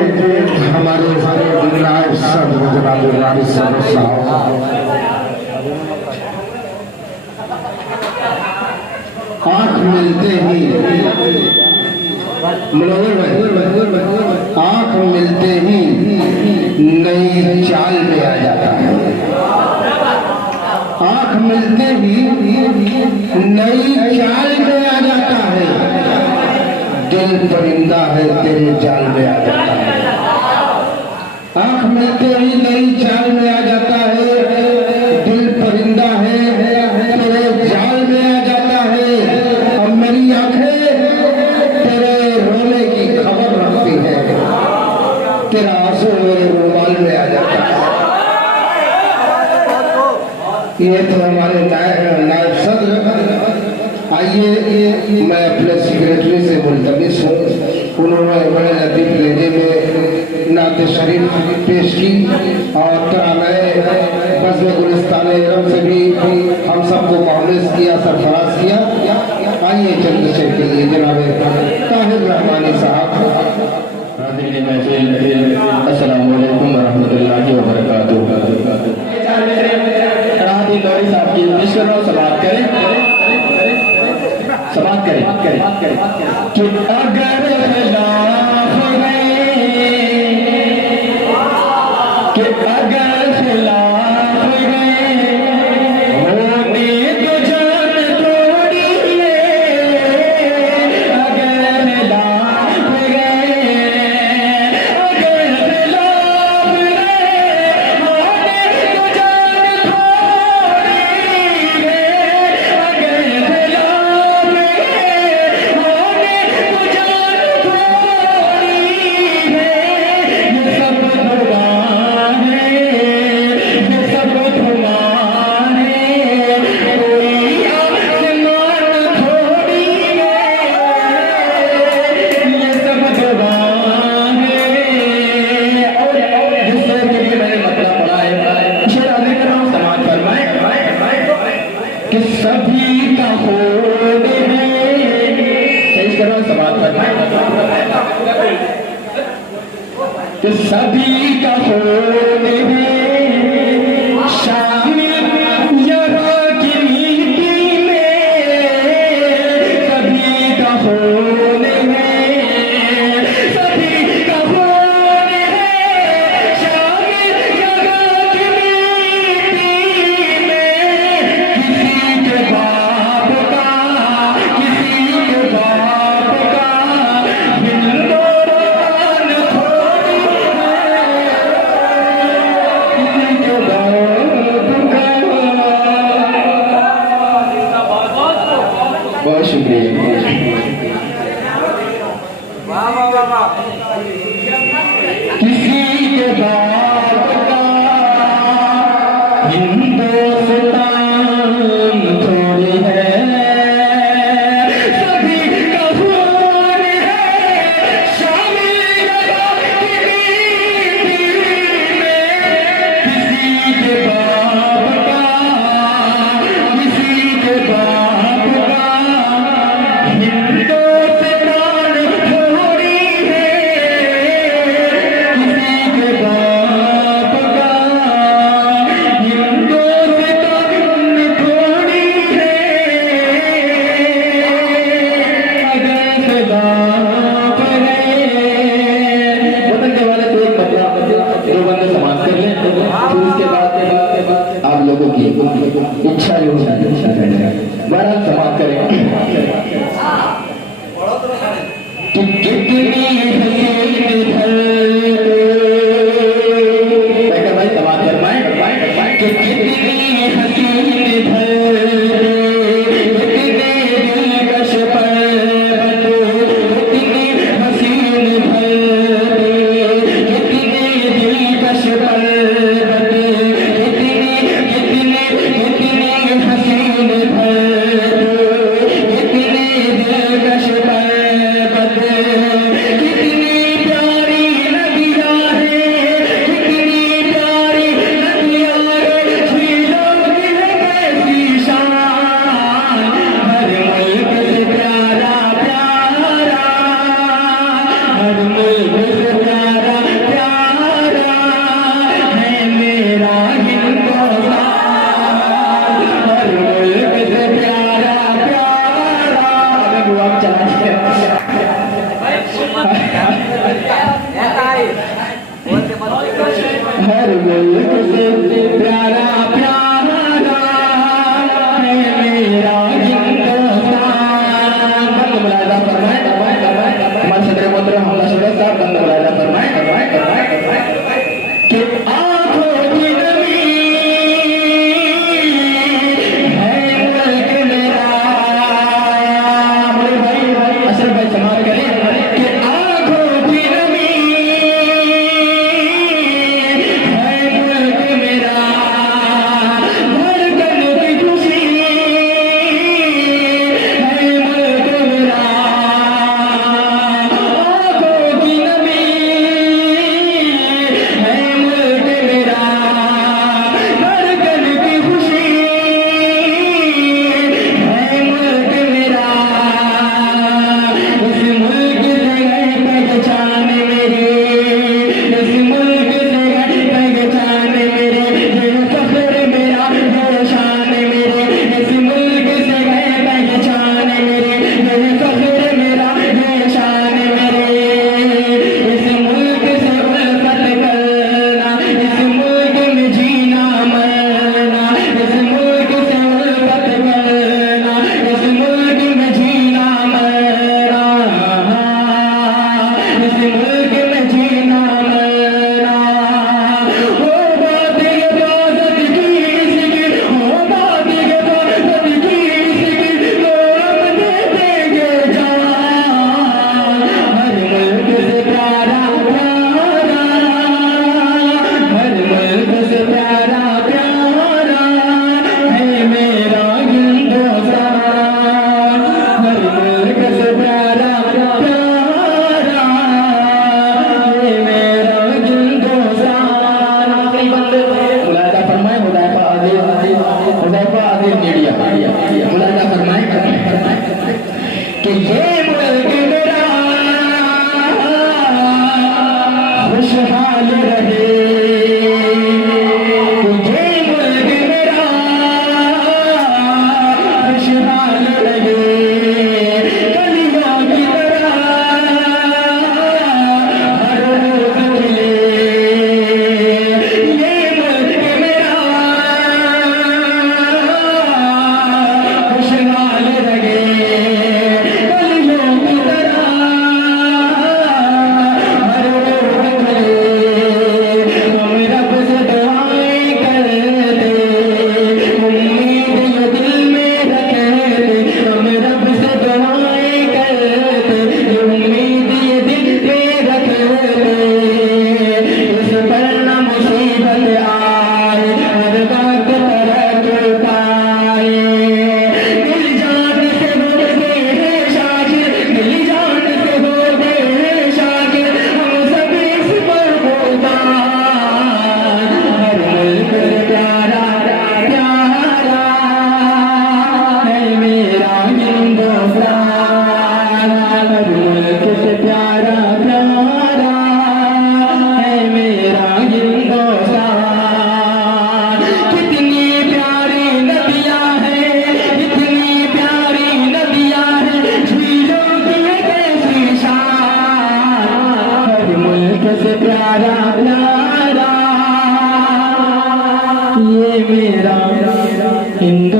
हमारे नायब सदर जनाब वारिस साहब आंख मिलते ही आंख मिलते ही नई चाल में आ जाता है। आंख मिलते ही नई चाल में आ जाता है। दिल परिंदा है तेरे जाल में आ जाता है। आंख मिलते ही नई चाल में आ जाता है। दिल परिंदा है तेरे जाल में आ जाता है। अब मेरी आंखें तेरे रोने की खबर रखती है। तेरा आंसू मेरे रुमाल में आ जाता है। ये तो हमारे नायब सदर। आइए मैं अपने सेक्रेटरी से मुल्तमिस हूँ, उन्होंने बड़े लतीफ लहजे में नात शरीफ पेश की और तरानाए बज़्म गुलिस्तान इरम से भी हम सबको मुहम्मद किया, सरफराज किया। आइए चंद शेख के लिए जनाब ताहिर रहमानी साहब। अस्सलामु अलैकुम वरहमतुल्लाहि वबरकातुहू। राहत इंदौरी साहब की विश्व समाप्त करें समाप्त करें कि अगर खिलाफ गए कि अगर खिलाफ गए होने तो जान तोड़ी ले। अगर खिलाफ गए अगर खिलाफ गए होने तो जान तोड़ी ले। अगर खिलाफ सभी का होने सही करो कि सभी का होने शामिल यहाँ की मीटिंग में। सभी का होने सभी का होने शामिल यहाँ की मीटिंग में। किसी के बाप का किसी के बाप का हिंदुस्तान थोड़ी किसी के बाप का। बहुत शुक्रिया। किसी के बाप का हिंदुस्तान थोड़ी है। सभी का खून है शामिल की मीटिंग में। किसी के बाप का किसी के बाप का हिंदुस्तान थोड़ी है। किसी के बाप का हिंदुस्तान थोड़ी है। अगर से बाप है वतन के वाले तो एक बंदा दो बंदे समाप्त कर लें, फिर उसके बाद आप लोगों की इच्छा जो बहरहाल समाप्त करें कि कितनी हसीन भाई समाप्त कर पाए कि कितनी हसीन कितने दिलकश पल कितनी हसीन कितने दिलकश पल कितने हसीन कितने दिलकश पल कितने हिंदू